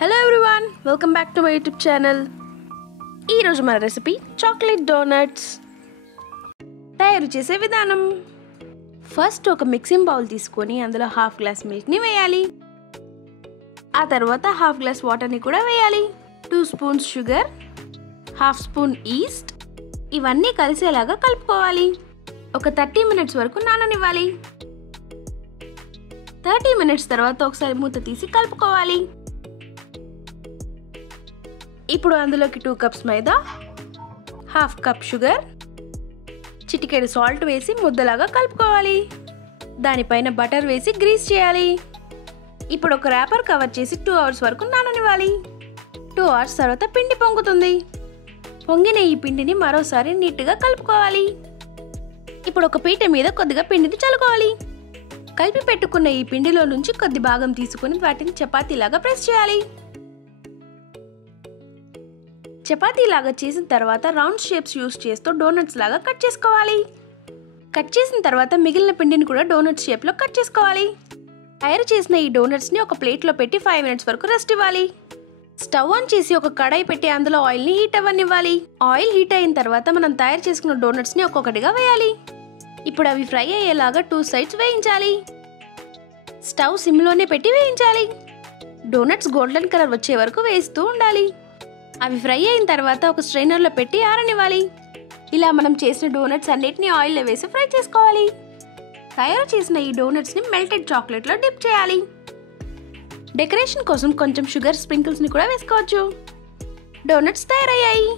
Hello everyone, welcome back to my YouTube channel. ఈరోజు మన recipe chocolate donuts. తయారు చేసే విధానం: ఫస్ట్ ఒక మిక్సింగ్ బౌల్ తీసుకొని అందులో హాఫ్ గ్లాస్ మిల్క్ని వేయాలి. ఆ తర్వాత హాఫ్ గ్లాస్ వాటర్ని కూడా వేయాలి. 2 spoons sugar, half spoon east, ఇవన్నీ కలిసేలాగా కలుపుకోవాలి. ఒక 30 మినిట్స్ వరకు నాననివ్వాలి. 30 మినిట్స్ తర్వాత ఒకసారి మూత తీసి కలుపుకోవాలి. ఇప్పుడు అందులోకి 2 కప్స్ మైదా, హాఫ్ కప్ షుగర్, చిటికెడు సాల్ట్ వేసి ముద్దలాగా కలుపుకోవాలి. దానిపైన బటర్ వేసి గ్రీస్ చేయాలి. ఇప్పుడు ఒక ర్యాపర్ కవర్ చేసి 2 అవర్స్ వరకు నాననివ్వాలి. 2 అవర్స్ తర్వాత పిండి పొంగుతుంది. పొంగిన ఈ పిండిని మరోసారి నీట్గా కలుపుకోవాలి. ఇప్పుడు ఒక పీట మీద కొద్దిగా పిండిని చల్లుకోవాలి. కలిపి పెట్టుకున్న ఈ పిండిలో నుంచి కొద్ది భాగం తీసుకుని వాటిని చపాతీలాగా ప్రెస్ చేయాలి. చపాతీలాగా చేసిన తర్వాత రౌండ్ షేప్స్ యూస్ చేస్తూ డోనట్స్ లాగా కట్ చేసుకోవాలి. కట్ చేసిన తర్వాత మిగిలిన పిండిని కూడా డోనట్ షేప్లో కట్ చేసుకోవాలి. తయారు చేసిన ఈ డోనట్స్ని ఒక ప్లేట్లో పెట్టి 5 మినిట్స్ వరకు రెస్ట్ ఇవ్వాలి. స్టవ్ ఆన్ చేసి ఒక కడాయి పెట్టి అందులో ఆయిల్ని హీట్ అవ్వనివ్వాలి. ఆయిల్ హీట్ అయిన తర్వాత మనం తయారు చేసుకున్న డోనట్స్ని ఒక్కొక్కటిగా వేయాలి. ఇప్పుడు అవి ఫ్రై అయ్యేలాగా 2 సైడ్స్ వేయించాలి. స్టవ్ సిమ్లోనే పెట్టి వేయించాలి. డోనట్స్ గోల్డెన్ కలర్ వచ్చే వరకు వేస్తూ ఉండాలి. అవి ఫ్రై అయిన తర్వాత ఒక స్ట్రైనర్లో పెట్టి ఆరనివ్వాలి. ఇలా మనం చేసిన డోనట్స్ అన్నిటిని ఆయిల్లో వేసి ఫ్రై చేసుకోవాలి. తయారు చేసిన ఈ డోనట్స్ని మెల్టెడ్ చాక్లెట్లో డిప్ చేయాలి. డెకరేషన్ కోసం కొంచెం షుగర్ స్ప్రింకిల్స్ని కూడా వేసుకోవచ్చు. డోనట్స్ తయారయ్యాయి.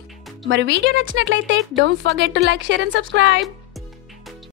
మరి వీడియో నచ్చినట్లయితే don't forget to like, share and subscribe.